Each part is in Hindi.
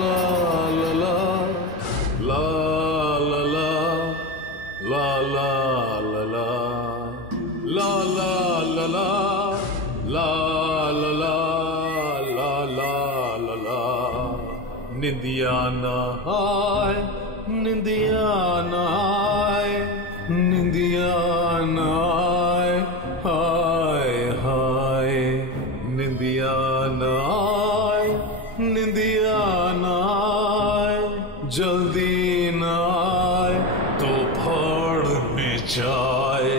ला ला ला ला ला ला ला ला ला ला ला ला ला ला ला ला ला ला निंदिया ना आए निंदिया ना आए निंदिया ना आए हाय हाय निंदिया ना आए निंदिया ना आए जल्दी ना आए तो फाड़ में जाए।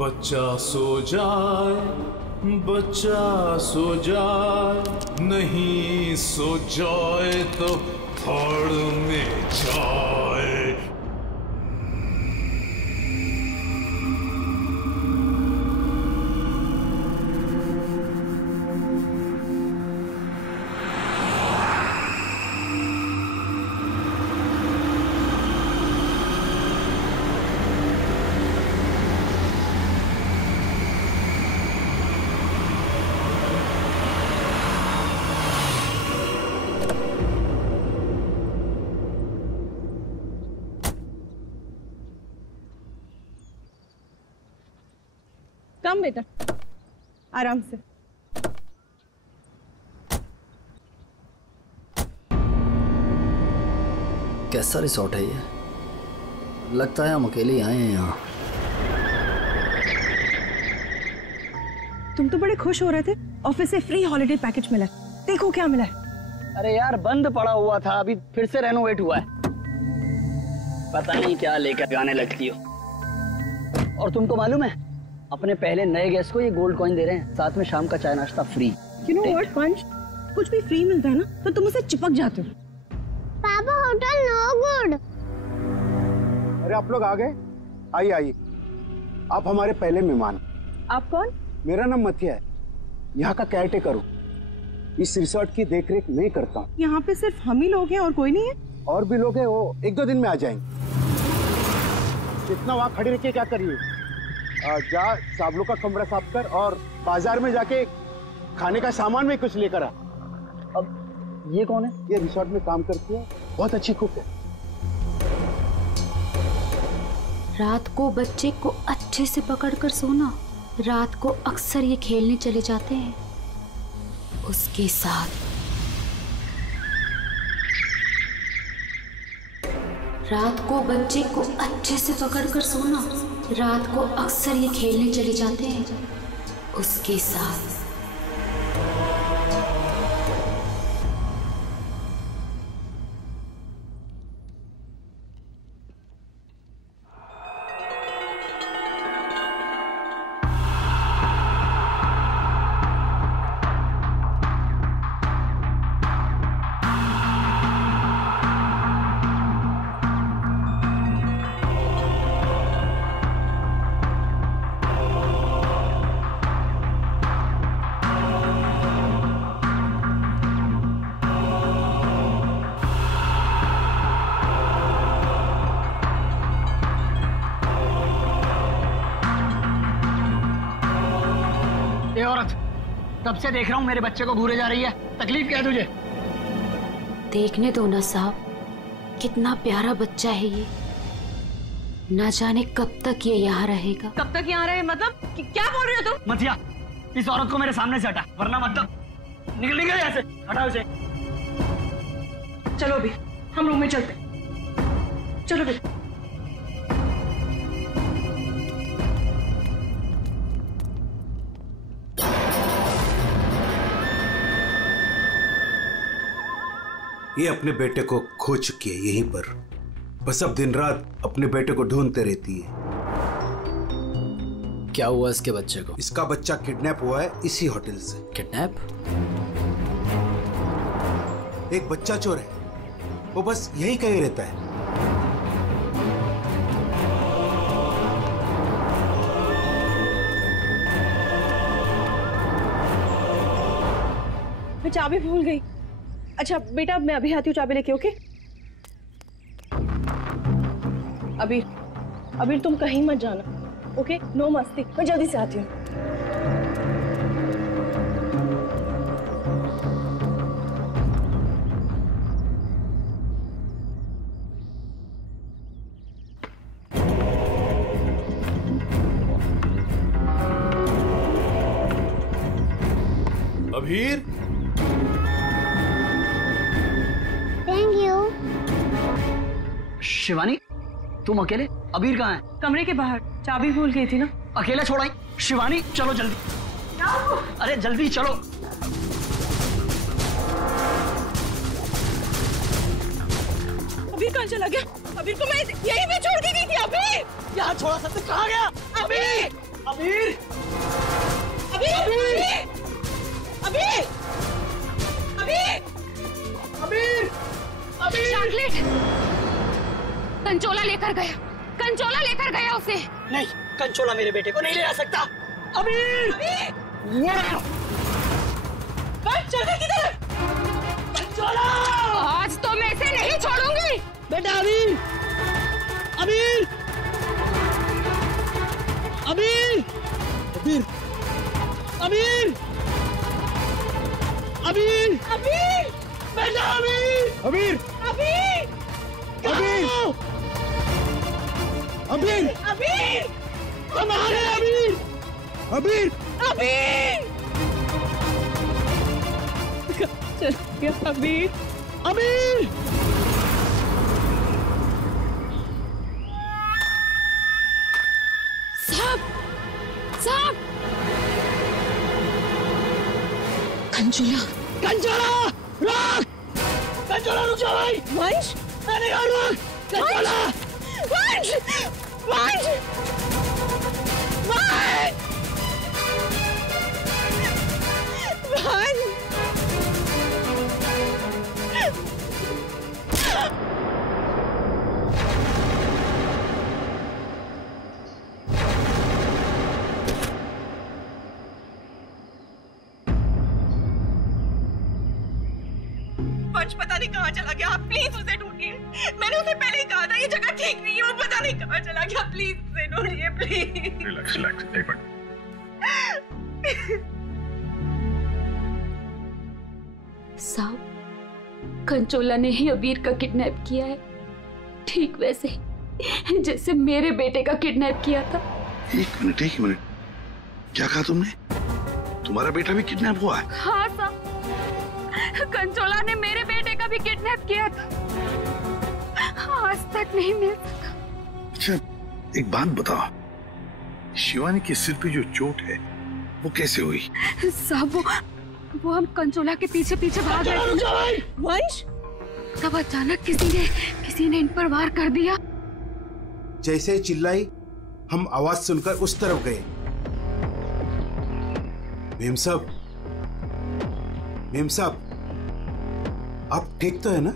बच्चा सो जाए बच्चा सो जाए नहीं सो जाए तो फाड़ में जाए। कम बेटा, आराम से। कैसा रिसोर्ट है ये? लगता है हम अकेले ही आए हैं यहाँ। तुम तो बड़े खुश हो रहे थे, ऑफिस से फ्री हॉलिडे पैकेज मिला। देखो क्या मिला है। अरे यार बंद पड़ा हुआ था, अभी फिर से रेनोवेट हुआ है। पता नहीं क्या लेकर गाने लगती हो। और तुमको मालूम है, अपने पहले नए गेस्ट को ये गोल्ड कॉइन दे रहे हैं, साथ में शाम का चाय नाश्ता फ्री। You know what, पंच? कुछ भी फ्री मिलता है ना तो तुम उसे चिपक जाते हो। पापा होटल नो गुड। अरे आप लोग आ गए? आइए आइए, आप हमारे पहले मेहमान। आप कौन? मेरा नाम मथिया है, यहाँ का केयरटेकर हूँ। इस रिसोर्ट की देखरेख मैं करता हूँ। यहाँ पे सिर्फ हम ही लोग हैं और कोई नहीं है? और भी लोग हैं, वो 1-2 दिन में आ जाएंगे। इतना वहाँ खड़ी रह के क्या करिए? जा साबलों का कमरा साफ कर और बाजार में जाके खाने का सामान भी कुछ लेकर आ। अब ये कौन है? ये रिसोर्ट में काम करती है, बहुत अच्छी कुक है। रात को बच्चे को अच्छे से पकड़कर सोना। रात को अक्सर ये खेलने चले जाते हैं उसके साथ। रात को बच्चे को अच्छे से पकड़कर सोना। रात को अक्सर ये खेलने चले जाते हैं उसके साथ। औरत, तब से देख रहा हूँ मेरे बच्चे को घूरे जा रही है। तकलीफ क्या है तुझे? देखने दो ना साहब, कितना प्यारा बच्चा है ये। ना जाने कब तक ये यहाँ रहेगा। कब तक यहाँ रहे मतलब? क्या बोल रहे हो तुम? मथिया, इस औरत को मेरे सामने से हटा, वरना मतलब निकल यहाँ से। हटाओ इसे। चलो अभी हम रूम में चलते। चलो बेटा। ये अपने बेटे को खो चुकी है यहीं पर, बस अब दिन रात अपने बेटे को ढूंढते रहती है। क्या हुआ इसके बच्चे को? इसका बच्चा किडनैप हुआ है इसी होटल से। किडनैप? एक बच्चा चोर है, वो बस यही कहीं रहता है। मैं चाबी भूल गई। अच्छा बेटा, मैं अभी आती हूँ, चाबी लेके। ओके? अभी अभी तुम कहीं मत जाना, ओके? नो मस्ती, मैं जल्दी से आती हूँ। Abhir, thank you. शिवानी, तुम अकेले? अबीर कहाँ है? कमरे के बाहर, चाबी भूल गई थी ना। अकेला छोड़ाई? शिवानी चलो जल्दी, अरे जल्दी चलो। अबीर कहाँ चला गया? अबीर को मैं यहीं पे छोड़ के गई थी। अबीर यहाँ छोड़ा सकते, कहाँ गया? अबीर अबीर, अबीर अबीर अबीर अबीर, अबीर। चॉकलेट कंचोला लेकर गया, कंचोला लेकर गया उसे। नहीं, कंचोला मेरे बेटे को नहीं ले आ सकता। अबीर, चल गई किधर? कंचोला! आज तो मैं इसे नहीं छोड़ूंगी। बेटा अबीर, अबीर, अबीर, अबीर, अबीर, अबीर, अबीर बेटा अबीर, अबीर, अबीर अबीर, अबीर, अबीर हमारे अबीर, अबीर, अबीर चल गया अबीर। अबीर। साहब, साहब, कंचोला, कंचोला रुक, कंचोला रुक जा भाई। वंश, मैंने कहा रुक, कंचोला। वंश, वंश, वंश, वंश। वंश पता नहीं कहाँ चला गया, आप प्लीज उसे ढूंढिए। मैंने उसे पहले ही कहा था ये जगह ठीक नहीं है, वो पता नहीं कहाँ चला गया। प्लीज उसे ढूंढिए, प्लीज। रिलैक्स रिलैक्स, एक मिनट। साहब, कंचोला ने ही अबीर का किडनैप किया है, ठीक वैसे ही जैसे मेरे बेटे का किडनैप किया था। एक मिनट, क्या कहा तुमने? तुम्हारा बेटा भी किडनैप हुआ है? हाँ साहब, कंचोला ने मेरे बेटे का भी किडनैप किया था, आज तक नहीं मिल सका। अच्छा, एक बात बताओ, शिवानी के सिर पे जो चोट है वो कैसे हुई? साहब, वो हम कंचोला के पीछे पीछे भाग रहे थे, वंश, तब अचानक किसी ने इन पर वार कर दिया। जैसे ही चिल्लाई, हम आवाज सुनकर उस तरफ गए। मेम साहब, आप ठीक तो है ना?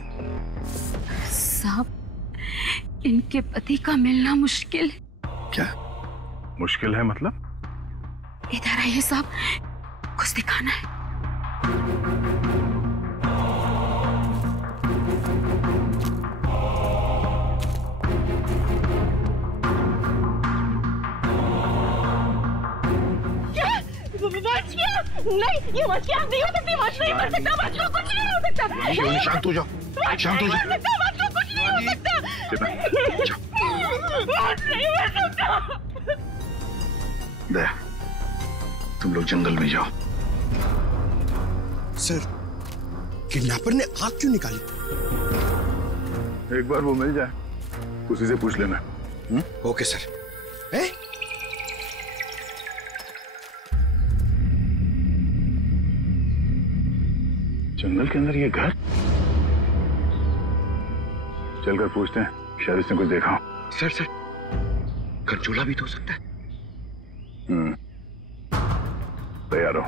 साहब, इनके पति का मिलना मुश्किल है। क्या मुश्किल है मतलब? इधर आइए साहब, कुछ दिखाना है। नहीं, ये वंश की आंख नहीं हो सकती। वंश नहीं मर सकता, वंश को कुछ नहीं हो सकता। शिवानी शांत हो जाओ, शांत हो जाओ। वंश को कुछ नहीं हो सकता। वंश नहीं मर सकता। दया, तुम लोग जंगल में जाओ। सर, किडनैपर ने आग क्यों निकाली? एक बार वो मिल जाए, उसी से पूछ लेना। Okay sir. जंगल के अंदर ये घर? चलकर पूछते हैं, शायद इसने कुछ देखा हो। सर, कंचोला भी तो हो सकता है। तैयार हो?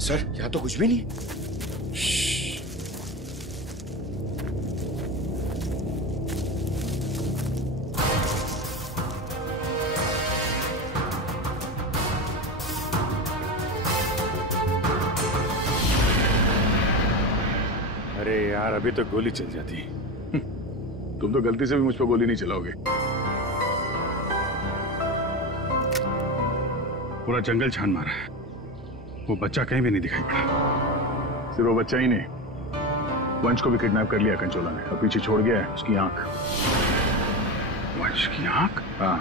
सर, यहाँ तो कुछ भी नहीं। यार अभी तो गोली चल जाती। तुम तो गलती से भी मुझ पर गोली नहीं चलाओगे। पूरा जंगल छान मारा है, वो बच्चा कहीं भी नहीं दिखाई पड़ा। सिर्फ वो बच्चा ही नहीं, वंश को भी किडनैप कर लिया कंचोला ने और पीछे छोड़ गया है उसकी आंख। वंश की आंख? हाँ,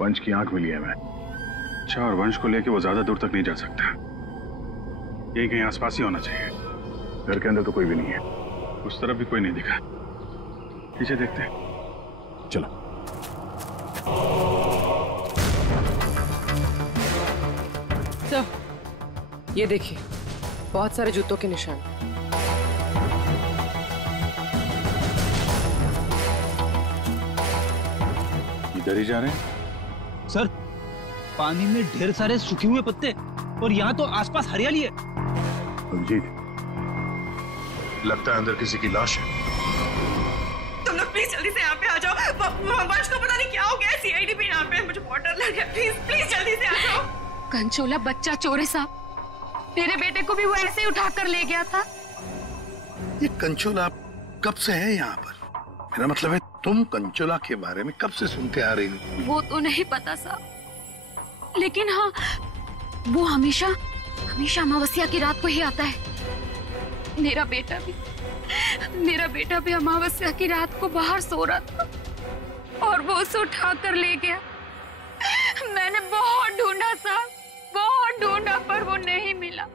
वंश की आंख मिली है मैं। अच्छा, और वंश को लेके वो ज्यादा दूर तक नहीं जा सकता, यही कहीं आसपास ही होना चाहिए। घर के अंदर तो कोई भी नहीं है, उस तरफ भी कोई नहीं दिखा। पीछे देखते हैं, चलो। सर, ये देखिए, बहुत सारे जूतों के निशान। इधर ही जा रहे हैं सर। पानी में ढेर सारे सूखे हुए पत्ते और यहाँ तो आसपास हरियाली है। अभिजीत, लगता है अंदर किसी की लाश है। तुम लोग प्लीज जल्दी से यहाँ पे आ जाओ। वंश को पता नहीं क्या हो गया, सीआईडी भी यहाँ पे है, मुझे बहुत डर लग गया। प्लीज प्लीज जल्दी से आ जाओ। कंचोला बच्चा चोर है साहब, मेरे बेटे को भी वो ऐसे ही उठा कर ले गया था। ये कंचोला कब से है यहाँ पर? मेरा मतलब है तुम कंचोला के बारे में कब से सुनते आ रही हो? वो तो नहीं पता साहब, लेकिन हाँ, वो हमेशा अमावस्या की रात को ही आता है। मेरा बेटा भी अमावस्या की रात को बाहर सो रहा था और वो उसे उठा कर ले गया। मैंने बहुत ढूंढा साहब, बहुत ढूंढा, पर वो नहीं मिला।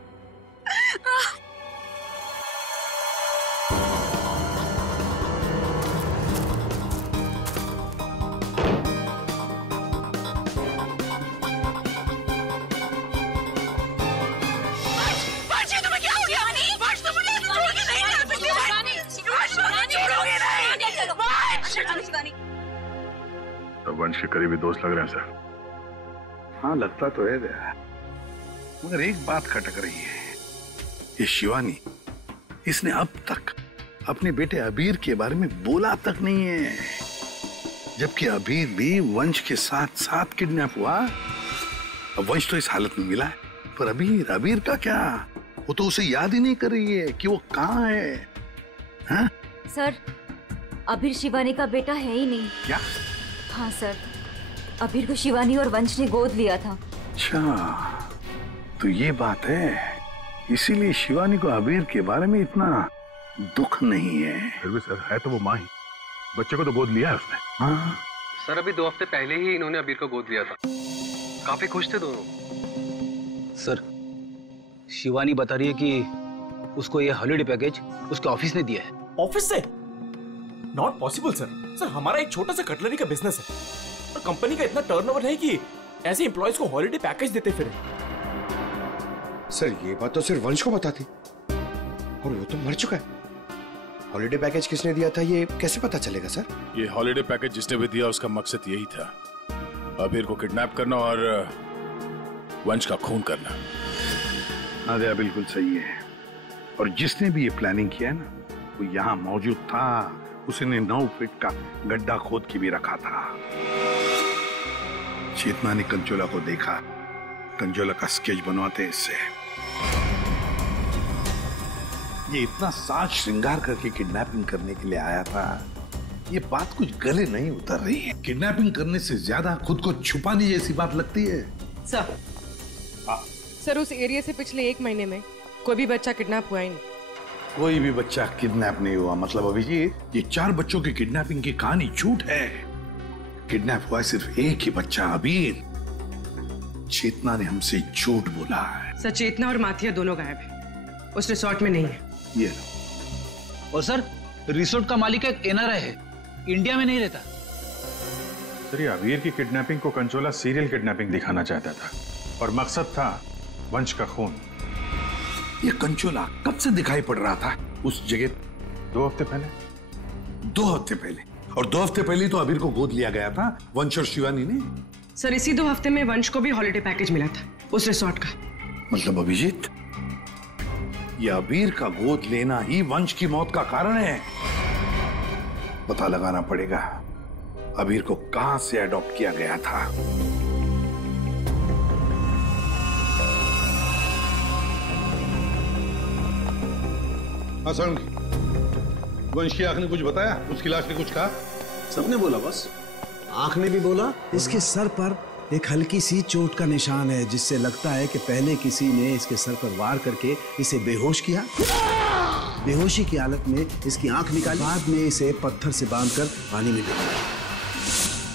तो वंश के करीबी दोस्त लग रहे हैं सर। हाँ, लगता तो है दया, मगर एक बात खटक रही है। ये शिवानी, इसने अब तक अपने बेटे अबीर के बारे में बोला तक नहीं है, जबकि अबीर भी वंश के साथ साथ किडनैप हुआ। अब वंश तो इस हालत में मिला है, पर अबीर का क्या? वो तो उसे याद ही नहीं कर रही है कि वो कहाँ है। हाँ? सर, अबीर शिवानी का बेटा है ही नहीं। क्या? हाँ सर, अबीर को शिवानी और वंश ने गोद लिया था। अच्छा, तो ये बात है, इसीलिए शिवानी को अबीर के बारे में इतना दुख नहीं है। फिर भी सर, है तो वो माँ ही, बच्चे को तो गोद लिया है उसने। हाँ सर, अभी 2 हफ्ते पहले ही इन्होंने अबीर को गोद लिया था, काफी खुश थे दोनों। सर, शिवानी बता रही है कि उसको ये हॉलिडे पैकेज उसके ऑफिस ने दिया है। ऑफिस से? Not possible sir. सर, हमारा एक छोटा सा कटलरी का बिजनेस है और कंपनी का इतना टर्नओवर नहीं कि ऐसे एम्प्लॉयज को हॉलिडे पैकेज देते फिरे। सर, ये बात तो सिर्फ वंश को बताती, और वो तो मर चुका है। हॉलिडे पैकेज किसने दिया था ये कैसे पता चलेगा सर? ये हॉलिडे पैकेज जिसने भी दिया उसका मकसद यही था, अबीर को किडनैप करना और वंश का खून करना। हाँ दया, बिल्कुल सही है। और जिसने भी ये प्लानिंग किया है ना, वो यहाँ मौजूद था। उसने 9 फीट का गड्ढा खोद के भी रखा था। चेतना ने कंचोला को देखा, कंचोला का स्केच बनवाते इससे। ये इतना साज श्रृंगार करके किडनैपिंग करने के लिए आया था, ये बात कुछ गले नहीं उतर रही है। किडनैपिंग करने से ज्यादा खुद को छुपाने जैसी बात लगती है। सर, उस एरिया से पिछले 1 महीने में कोई भी बच्चा किडनैप हुआ ही नहीं। कोई भी बच्चा किडनैप नहीं हुआ? मतलब अभिजीत, ये 4 बच्चों की किडनैपिंग की कहानी झूठ है। किडनैप हुआ सिर्फ एक ही बच्चा, अबीर। चेतना ने हमसे झूठ बोला है। सर, चेतना और माथिया दोनों गायब है, उस रिसोर्ट में नहीं है। ये लो। और सर, रिसोर्ट का मालिक एक एनआरआई है, इंडिया में नहीं रहता। सर, ये अबीर की किडनैपिंग को कंचोला सीरियल किडनैपिंग दिखाना चाहता था और मकसद था वंश का खून। ये कंचोला कब से दिखाई पड़ रहा था उस जगह? 2 हफ्ते पहले। 2 हफ्ते पहले? और 2 हफ्ते पहले तो अबीर को गोद लिया गया था वंश और शिवानी ने। सर, इसी 2 हफ्ते में वंश को भी हॉलिडे पैकेज मिला था उस रिसोर्ट का। मतलब अभिजीत, ये अबीर का गोद लेना ही वंश की मौत का कारण है। पता लगाना पड़ेगा अबीर को कहां से अडॉप्ट किया गया था। हाँ सर, वंश की आंख ने कुछ बताया? उसकी लाश ने कुछ कहा? सबने बोला बस। आंख ने भी बोला इसके सर पर एक हल्की सी चोट का निशान है, जिससे लगता है कि पहले किसी ने इसके सर पर वार करके इसे बेहोश किया। बेहोशी की हालत में इसकी आंख निकाली, बाद में इसे पत्थर से बांधकर पानी में डुबाया।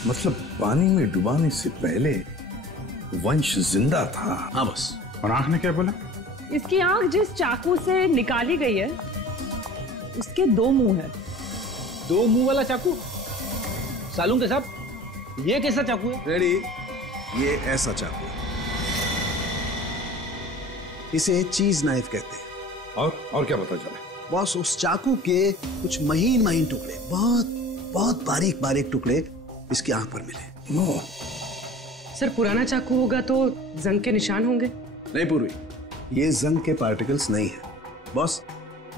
मतलब पानी में डुबाने से पहले वंश जिंदा था? हाँ बस। और आंख ने क्या बोला? इसकी आंख जिस चाकू से निकाली गई है उसके 2 मुंह है। 2 मुंह वाला चाकू? सालून के साहब, ये कैसा चाकू है? रेडी, ये ऐसा चाकू है। इसे चीज नाइफ कहते हैं। और क्या पता चला? बॉस, उस चाकू के कुछ महीन महीन टुकड़े, बहुत बारीक बारीक टुकड़े इसकी आंख पर मिले। नो सर, पुराना चाकू होगा तो जंग के निशान होंगे। नहीं पूर्वी, ये जंग के पार्टिकल्स नहीं है बॉस।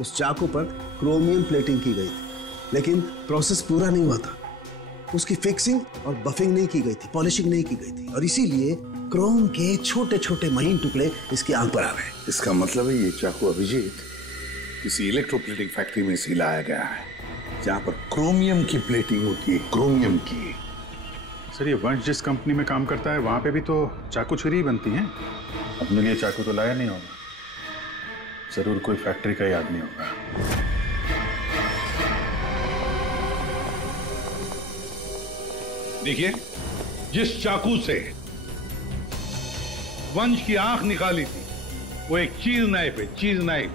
उस चाकू पर क्रोमियम प्लेटिंग की गई थी, लेकिन प्रोसेस पूरा नहीं हुआ था। उसकी फिक्सिंग और बफिंग नहीं की गई थी, पॉलिशिंग नहीं की गई थी, और इसीलिए क्रोम के छोटे छोटे महीन टुकड़े इसकी आंख पर आ गए। इसका मतलब है ये चाकू अभिजीत किसी इलेक्ट्रोप्लेटिंग फैक्ट्री में से लाया गया है, जहां पर क्रोमियम की प्लेटिंग होती है, क्रोमियम की। सर, ये वंश जिस कंपनी में काम करता है वहां पे भी तो चाकू छुरी ही बनती है। अपने लिए चाकू तो लाया नहीं होगा, जरूर कोई फैक्ट्री का ही आदमी होगा। देखिए, जिस चाकू से वंश की आंख निकाली थी वो एक चीज नाइफ है, चीज नाइफ।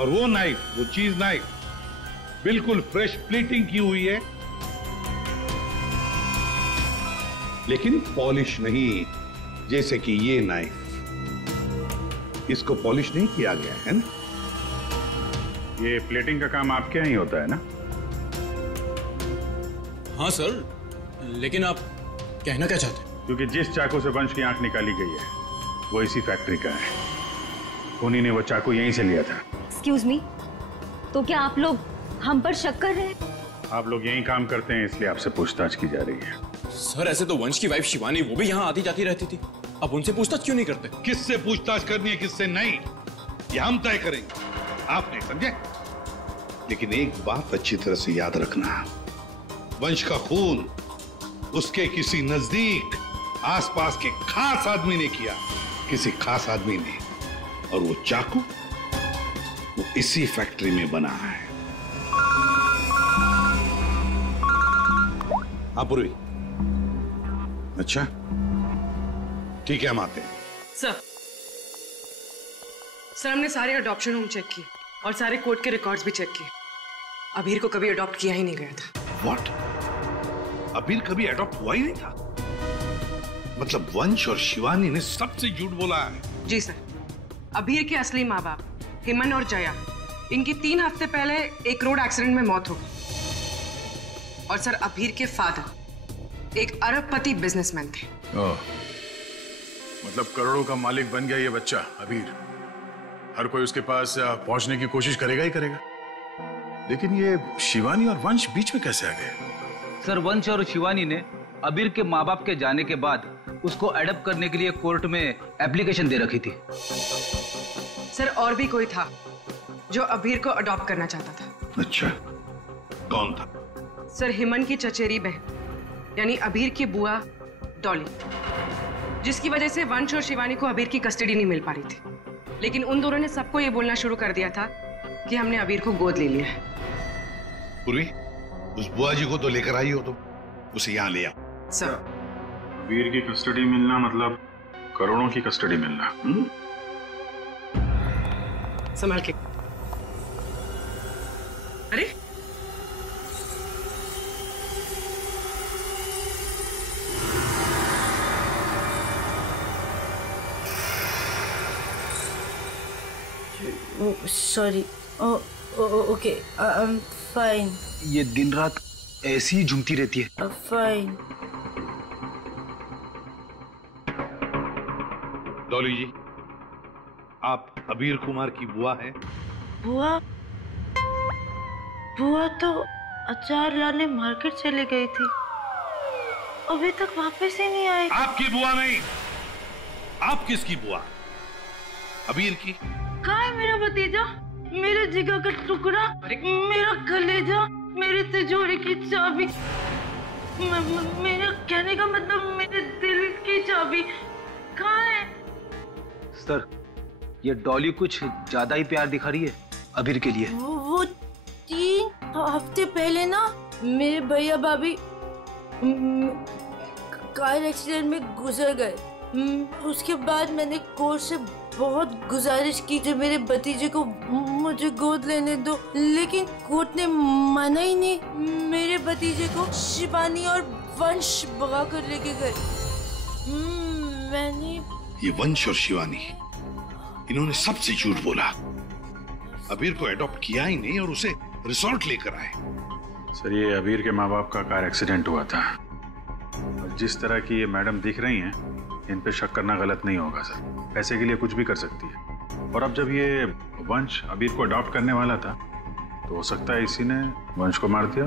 और वो नाइफ, वो चीज नाइफ बिल्कुल फ्रेश प्लेटिंग की हुई है, लेकिन पॉलिश नहीं, जैसे कि ये नाइफ। इसको पॉलिश नहीं किया गया है ना। ये प्लेटिंग का काम आपके यहाँ ही होता है ना? हाँ सर, लेकिन आप कहना क्या चाहते हैं? क्योंकि जिस चाकू से वंश की आंख निकाली गई है वो इसी फैक्ट्री का है। उन्हीं ने वो चाकू यहीं से लिया था। एक्सक्यूज मी, तो क्या आप लोग हम पर शक कर रहे हैं? आप लोग यहीं काम करते हैं इसलिए आपसे पूछताछ की जा रही है। सर, ऐसे तो वंश की वाइफ शिवानी, वो भी यहाँ आती जाती रहती थी। अब उनसे पूछताछ क्यों नहीं करते? किससे पूछताछ करनी है, किससे नहीं, ये हम तय करेंगे। आप नहीं समझे? लेकिन एक बात अच्छी तरह से याद रखना, वंश का खून उसके किसी नजदीक आसपास के खास आदमी ने किया, किसी खास आदमी ने। और वो चाकू वो इसी फैक्ट्री में बना है। हाँ पूर्वी, अच्छा ठीक है, हम आते हैं। सर हमने सारे अडॉप्शन होम चेक किए और सारे कोर्ट के रिकॉर्ड्स भी चेक किए। अबीर को कभी अडॉप्ट किया ही नहीं गया था। व्हाट? अबीर कभी अडॉप्ट हुआ ही नहीं था? मतलब वंश और शिवानी ने सबसे झूठ बोला है? जी सर, अबीर के असली माँ बाप हेमन और जया, इनकी 3 हफ्ते पहले एक रोड एक्सीडेंट में मौत हो गई। और सर अबीर के फादर एक अरबपति बिजनेसमैन थे। मतलब करोड़ों का मालिक बन गया ये बच्चा अबीर। हर कोई उसके पास पहुंचने की कोशिश करेगा ही करेगा। लेकिन ये शिवानी और वंश बीच में कैसे आ गए? सर, वंश और शिवानी ने अबीर के माँ बाप के जाने के बाद उसको अडॉप्ट करने के लिए कोर्ट में एप्लीकेशन दे रखी थी। सर और भी कोई था जो अबीर को अडॉप्ट करना चाहता था। अच्छा, कौन था? सर हेमन की चचेरी बहन, यानी अबीर की बुआ डॉली, जिसकी वजह से वंश और शिवानी को अबीर की कस्टडी नहीं मिल पा रही थी। लेकिन उन दोनों ने सबको ये बोलना शुरू कर दिया था कि हमने अबीर को गोद ले लिया है। पूर्वी, उस बुआ जी को तो लेकर आई हो तुम, उसे यहाँ ले आओ। सर, वीर की कस्टडी मिलना मतलब करोड़ों की कस्टडी मिलना। संभाल के। अरे sorry, okay, I am fine. ये दिन रात ऐसी ही झूमती रहती है। फाइन। डॉली जी, आप अबीर कुमार की बुआ हैं? बुआ? बुआ तो अचार लाने मार्केट चली गई थी, अभी तक वापस ही नहीं आई। आपकी बुआ नहीं, आप किसकी बुआ? अबीर की। कहाँ है मेरा भतीजा? मेरे जिगर का टुकड़ा, मेरा कलेजा, मेरी तिजोरी की चाबी, मेरा कहने का मतलब मेरे दिल की चाबी कहाँ है? सर, ये डॉली कुछ ज्यादा ही प्यार दिखा रही है अबीर के लिए। वो 3 हफ्ते पहले ना मेरे भैया भाभी कार एक्सीडेंट में गुजर गए। उसके बाद मैंने कोर्ट से बहुत गुजारिश की कि मेरे भतीजे को मुझे गोद लेने दो, लेकिन कोर्ट ने माना ही नहीं। मेरे भतीजे को शिवानी और वंश भगा कर लेके गए। मैंने ये वंश और शिवानी, इन्होंने सबसे झूठ बोला। अबीर को एडॉप्ट किया ही नहीं और उसे रिसोर्ट लेकर आए। सर, ये अबीर के माँ बाप का कार एक्सीडेंट हुआ था और जिस तरह की ये मैडम दिख रही हैं, इन पे शक करना गलत नहीं होगा सर। पैसे के लिए कुछ भी कर सकती है। और अब जब ये वंश अबीर को अडॉप्ट करने वाला था तो हो सकता है इसी ने वंश को मार दिया।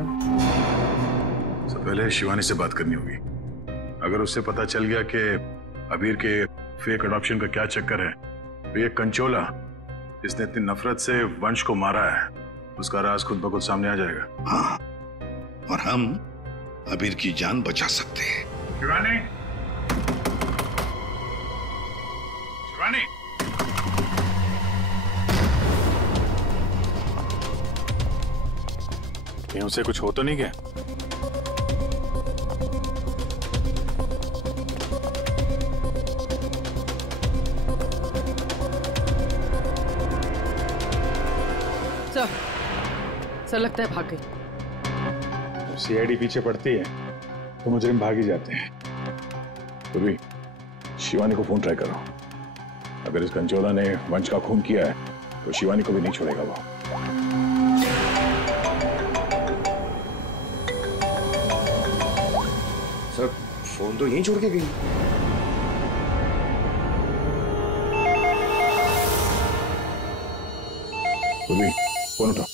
सब पहले शिवानी से बात करनी होगी। अगर उससे पता चल गया कि अबीर के फेक अडॉप्शन का क्या चक्कर है, तो ये कंचोला जिसने इतनी नफरत से वंश को मारा है, उसका राज खुद ब खुद सामने आ जाएगा। हाँ, और हम अबीर की जान बचा सकते हैं। शिवानी, शिवानी, कहीं उसे कुछ हो तो नहीं गया? सर लगता है भाग गई। जब सीआईडी पीछे पड़ती है तो मुजरिम भाग ही जाते हैं। तो भी शिवानी को फोन ट्राई करो। अगर इस कंचोला ने वंश का खून किया है तो शिवानी को भी नहीं छोड़ेगा वो। सर, फोन तो यहीं छोड़ के गई। तो भी फोन उठाओ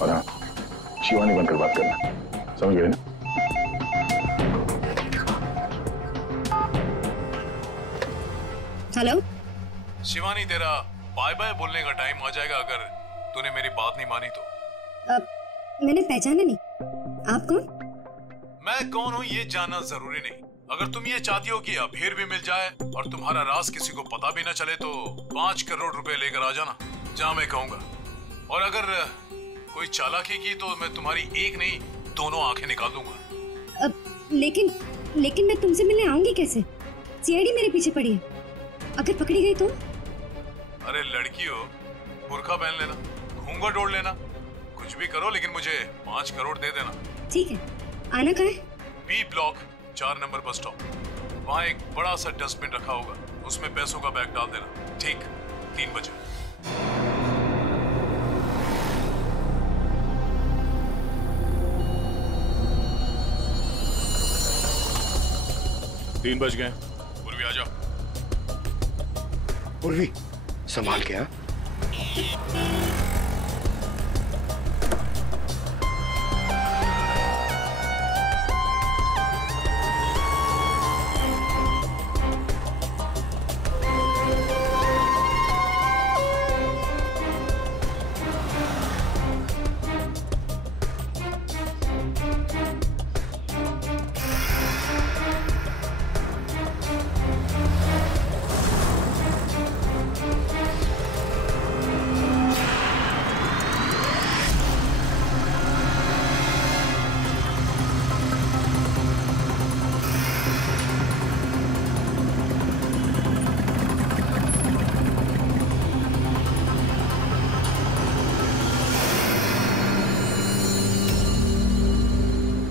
और हाँ, शिवानी बनकर बात करना, समझ गए ना? हेलो शिवानी, तेरा बाय बाय बोलने का टाइम आ जाएगा अगर तूने मेरी बात नहीं मानी तो। मैंने पहचाना नहीं। आप कौन? मैं कौन हूँ ये जानना जरूरी नहीं। अगर तुम ये चाहती हो कि अबीर भी मिल जाए और तुम्हारा राज किसी को पता भी न चले तो 5 करोड़ रुपए लेकर आ जाना, जहाँ मैं कहूँगा। और अगर कोई चालाकी की तो मैं तुम्हारी एक नहीं 2 आंखें निकाल दूंगा। लेकिन मैं तुमसे मिलने आऊंगी कैसे? सीआईडी मेरे पीछे पड़ी है। अगर पकड़ी गई तो? अरे लड़की हो, बुर्का पहन लेना, घूंघट ओढ़ लेना, कुछ भी करो, लेकिन मुझे 5 करोड़ दे देना। ठीक है। आना कहाँ है? B block 4 number bus stop. वहाँ एक बड़ा सा डस्टबिन रखा होगा, उसमें पैसों का बैग डाल देना। ठीक 3 बजे। 3 बज गए। पूर्वी आ जाओ। पूर्वी, संभाल के। हाँ,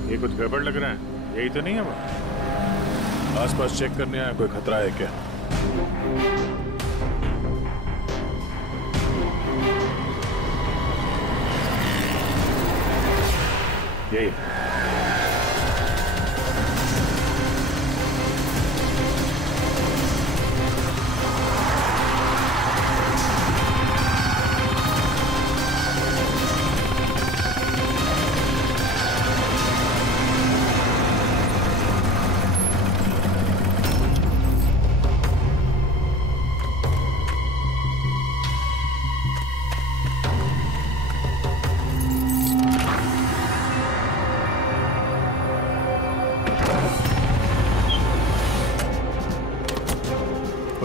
ये कुछ गड़बड़ लग रहा है। यही तो नहीं है वो? आसपास चेक करने आया, कोई खतरा है क्या? यही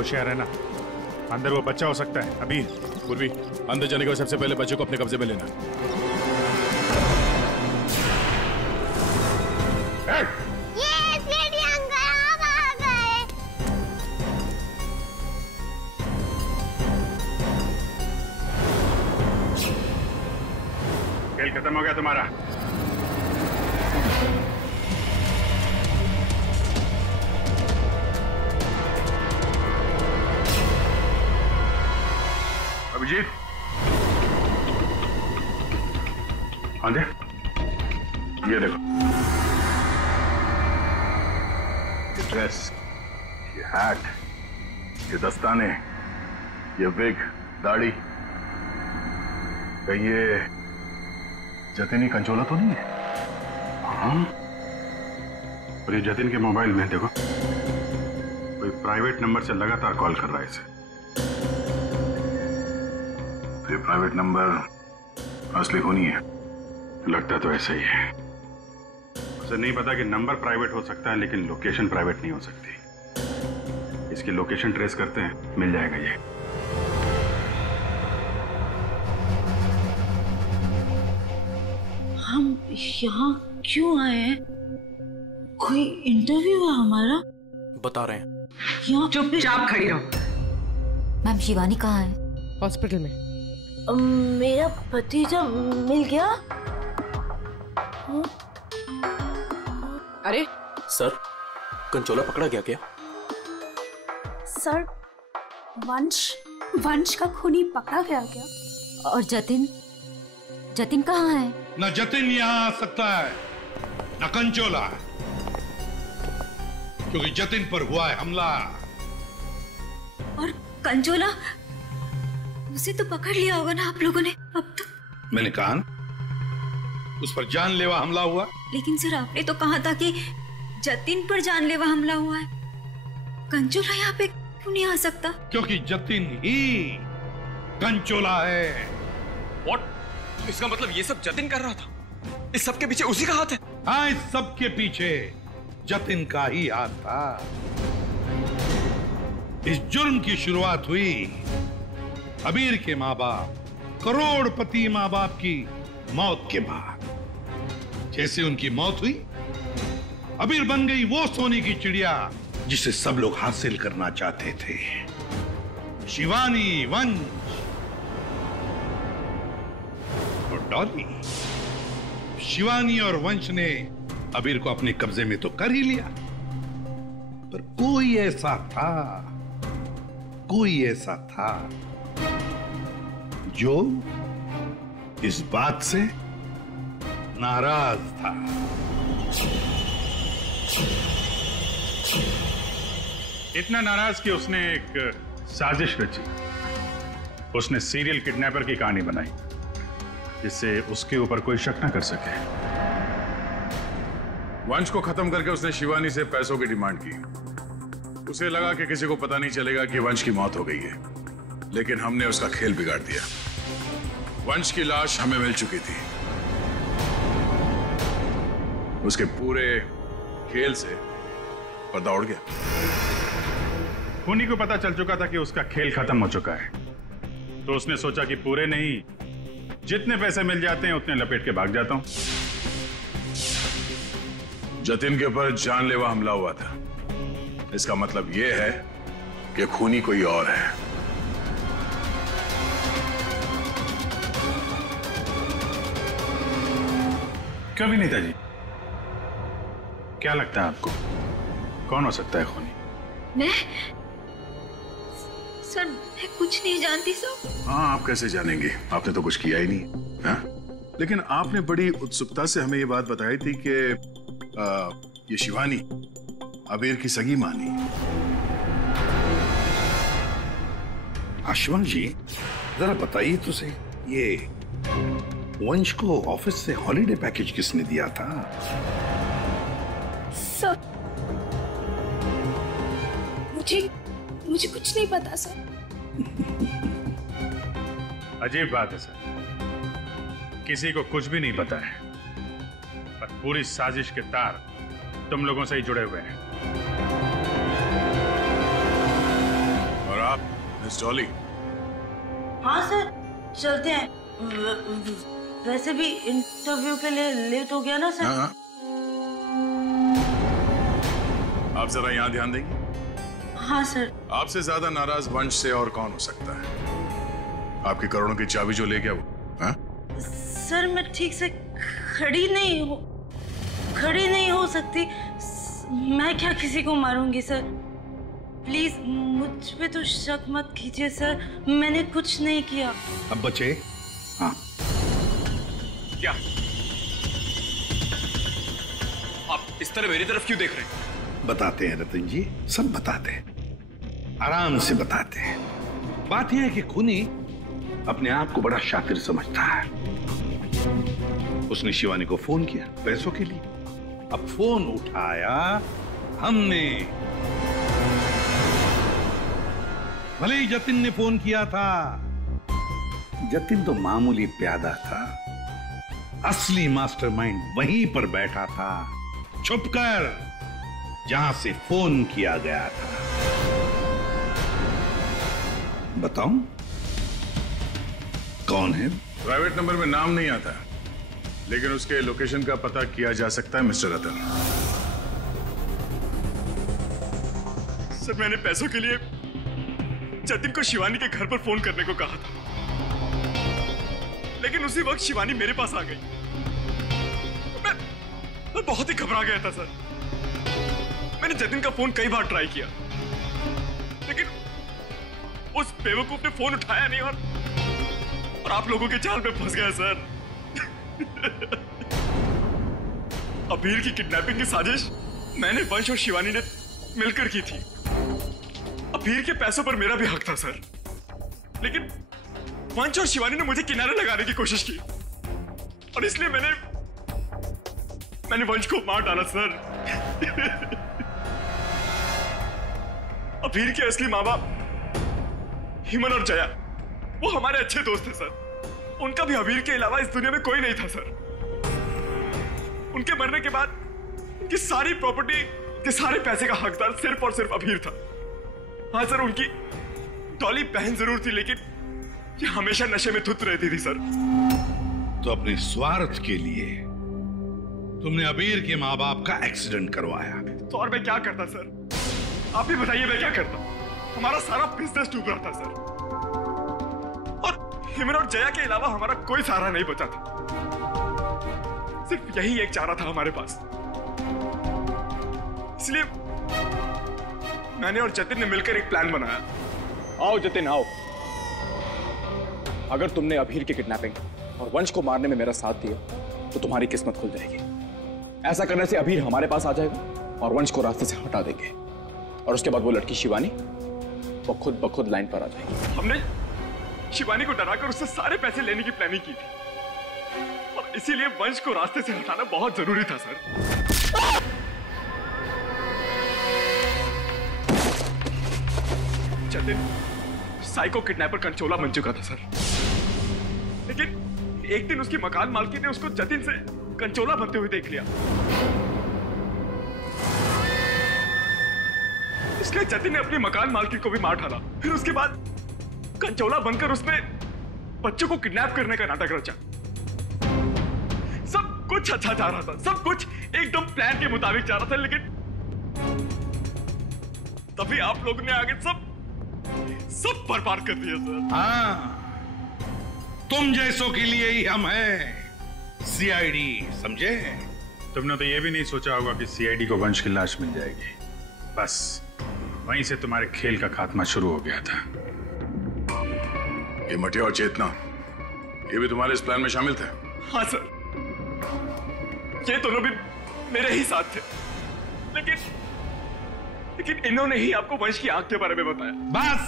होशियार रहना, अंदर वो बच्चा हो सकता है। अभी पूर्वी, अंदर जाने के बाद सबसे पहले बच्चे को अपने कब्जे में लेना। खेल खत्म हो गया तुम्हारा। अभिजीत, हाँ दे, ये देखो, ये ड्रेस, ये हैट, ये दस्ताने, ये विग, दाढ़ी, कहीं ये जतिन ही कंचोला तो नहीं है? हाँ, और ये जतिन के मोबाइल में देखो, कोई प्राइवेट नंबर से लगातार कॉल कर रहा है इसे। ये प्राइवेट नंबर असली खूनी है, लगता तो ऐसा ही है। उसे नहीं पता कि नंबर प्राइवेट हो सकता है लेकिन लोकेशन प्राइवेट नहीं हो सकती। इसकी लोकेशन ट्रेस करते हैं, मिल जाएगा ये। हम यहाँ क्यों आए हैं? कोई इंटरव्यू है हमारा? बता रहे हैं। यहाँ चुपचाप खड़ी रहो। मैम शिवानी कहाँ है? हॉस्पिटल में। मेरा भतीजा मिल गया? अरे सर, कंचोला पकड़ा गया क्या? सर, वंश का खूनी पकड़ा गया क्या? और जतिन कहाँ है? न जतिन यहाँ आ सकता है न कंचोला, क्योंकि जतिन पर हुआ है हमला। और कंचोला, उसे तो पकड़ लिया होगा ना आप लोगों ने अब तक? मैंने कहा ना, उस पर जानलेवा हमला हुआ। लेकिन सर आपने तो कहा था कि जतिन पर जानलेवा हमला हुआ है। कंचोला यहाँ पे क्यों नहीं आ सकता? क्योंकि जतिन ही कंचोला है। What? इसका मतलब ये सब जतिन कर रहा था? इस सब के पीछे उसी का हाथ है? हाँ, इस सब के पीछे जतिन का ही हाथ था। इस जुर्म की शुरुआत हुई अबीर के माँ बाप, करोड़पति माँ बाप की मौत के बाद। जैसे उनकी मौत हुई, अबीर बन गई वो सोने की चिड़िया जिसे सब लोग हासिल करना चाहते थे। शिवानी, वंश और डॉली। शिवानी और वंश ने अबीर को अपने कब्जे में तो कर ही लिया, पर कोई ऐसा था जो इस बात से नाराज था। इतना नाराज कि उसने एक साजिश रची। उसने सीरियल किडनैपर की कहानी बनाई जिससे उसके ऊपर कोई शक न कर सके। वंश को खत्म करके उसने शिवानी से पैसों की डिमांड की। उसे लगा कि किसी को पता नहीं चलेगा कि वंश की मौत हो गई है, लेकिन हमने उसका खेल बिगाड़ दिया। वंश की लाश हमें मिल चुकी थी। उसके पूरे खेल से पर्दा उड़ गया। खूनी को पता चल चुका था कि उसका खेल खत्म हो चुका है, तो उसने सोचा कि पूरे नहीं, जितने पैसे मिल जाते हैं उतने लपेट के भाग जाता हूं। जतिन के ऊपर जानलेवा हमला हुआ था। इसका मतलब यह है कि खूनी कोई और है। क्यों भी नेता जी, क्या लगता है आपको कौन हो सकता है खूनी? मैं सर, मैं कुछ नहीं जानती सर। हाँ, आप कैसे जानेंगे? आपने तो कुछ किया ही नहीं। हाँ? लेकिन आपने बड़ी उत्सुकता से हमें ये बात बताई थी कि ये शिवानी अबीर की सगी मानी। आशुमान जी, जरा बताइए तो सही, ये वंश को ऑफिस से हॉलिडे पैकेज किसने दिया था? सर, मुझे कुछ नहीं पता सर। अजीब बात है सर, किसी को कुछ भी नहीं पता है, पर पूरी साजिश के तार तुम लोगों से ही जुड़े हुए हैं। मिस डॉली। हाँ सर, चलते हैं। वैसे भी इंटरव्यू के लिए लेट हो गया ना सर। हाँ। आप जरा यहाँ ध्यान देंगे। हाँ सर। आपसे ज्यादा नाराज वंश से और कौन हो सकता है? आपके करोड़ों की चाबी जो ले गया वो। हाँ? सर मैं ठीक से खड़ी नहीं हो सकती। मैं क्या किसी को मारूंगी सर? प्लीज मुझ पे तो शक मत कीजिए सर, मैंने कुछ नहीं किया। अब बचे? हाँ। क्या आप इस तरह मेरी तरफ क्यों देख रहे हैं? बताते हैं रतन जी, सब बताते हैं, आराम से बताते हैं। बात यह है कि खूनी अपने आप को बड़ा शातिर समझता है। उसने शिवानी को फोन किया पैसों के लिए। अब फोन उठाया हमने। भले ही जतिन ने फोन किया था, जतिन तो मामूली प्यादा था, असली मास्टरमाइंड वहीं पर बैठा था, छुपकर, जहां से फोन किया गया था। बताऊं कौन है? प्राइवेट नंबर में नाम नहीं आता, लेकिन उसके लोकेशन का पता किया जा सकता है मिस्टर रतन। सर मैंने पैसों के लिए जतिन को शिवानी के घर पर फोन करने को कहा था, लेकिन उसी वक्त शिवानी मेरे पास आ गई। मैं बहुत ही घबरा गया था सर। मैंने जतिन का फोन कई बार ट्राई किया, लेकिन उस बेवकूफ ने फोन उठाया नहीं और आप लोगों के जाल में फंस गया सर। अबीर की किडनैपिंग की साजिश मैंने, वंश और शिवानी ने मिलकर की थी। अबीर के पैसों पर मेरा भी हक था सर, लेकिन वंश और शिवानी ने मुझे किनारे लगाने की कोशिश की और इसलिए मैंने वंश को मार डाला सर। अबीर के असली माँ बाप हिमन और जया, वो हमारे अच्छे दोस्त थे सर। उनका भी अबीर के अलावा इस दुनिया में कोई नहीं था सर। उनके मरने के बाद उनकी सारी प्रॉपर्टी के सारे पैसे का हकदार सिर्फ और सिर्फ अबीर था। हाँ सर, उनकी डॉली बहन जरूर थी, लेकिन ये हमेशा नशे में धुत रहती थी सर। तो अपने स्वार्थ के लिए तुमने अबीर के माँ बाप का एक्सीडेंट करवाया। तो और मैं क्या करता सर? आप ही बताइए मैं क्या करता? हमारा सारा बिजनेस डूब रहा था सर, और हिमन और जया के अलावा हमारा कोई सहारा नहीं बचा था। सिर्फ यही एक चारा था हमारे पास, इसलिए मैंने और जतिन ने मिलकर एक प्लान बनाया। आओ जतिन आओ। अगर तुमने अबीर की किडनैपिंग और वंश को मारने में मेरा साथ दिया तो तुम्हारी किस्मत खुल जाएगी। ऐसा करने से अबीर हमारे पास आ जाएगा और वंश को रास्ते से हटा देंगे, और उसके बाद वो लड़की शिवानी वो खुद ब खुद लाइन पर आ जाएगी। हमने शिवानी को डराकर उससे सारे पैसे लेने की प्लानिंग की थी, और इसीलिए वंश को रास्ते से हटाना बहुत जरूरी था सर। जतिन साइको किडनैपर कंचोला बन चुका था सर, लेकिन एक दिन उसकी मकान मालकिन ने उसको जतिन से कंचोला बनते हुए देख लिया। इसलिए जतिन ने अपनी मकान मालकिन को भी मार डाला। फिर उसके बाद कंचोला बनकर उसने बच्चों को किडनैप करने का नाटक रचा। सब कुछ अच्छा जा रहा था, सब कुछ एकदम प्लान के मुताबिक जा रहा था, लेकिन तभी आप लोगों ने आगे सब बर्बाद कर दिया सर। हाँ, तुम जैसों के लिए ही हम हैं, सीआईडी, समझे? तुमने तो ये भी नहीं सोचा होगा कि सीआईडी को वंश की लाश मिल जाएगी। बस वहीं से तुम्हारे खेल का खात्मा शुरू हो गया था। ये मटिया और चेतना, ये भी तुम्हारे इस प्लान में शामिल थे? हाँ सर, ये दोनों भी मेरे ही साथ थे, लेकिन इन्होंने ही आपको वंश की आंख के बारे में बताया। बस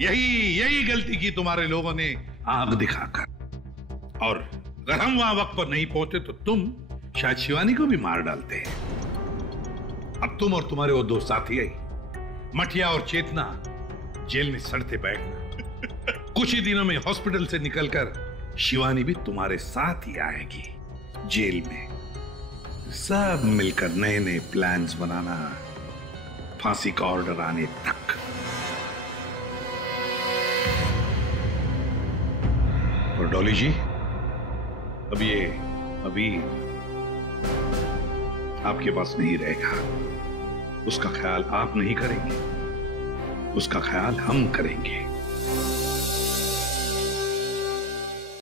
यही गलती की तुम्हारे लोगों ने आग दिखाकर, और अगर हम वहां वक्त पर नहीं पहुंचे तो तुम शायद शिवानी को भी मार डालते। अब तुम और तुम्हारे वो दो साथी आई मटिया और चेतना जेल में सड़ते बैठना। कुछ ही दिनों में हॉस्पिटल से निकलकर शिवानी भी तुम्हारे साथ ही आएगी जेल में। सब मिलकर नए नए प्लान्स बनाना, फांसी का ऑर्डर आने तक। डॉली जी, अब ये अभी आपके पास नहीं रहेगा। उसका ख्याल आप नहीं करेंगे, उसका ख्याल हम करेंगे।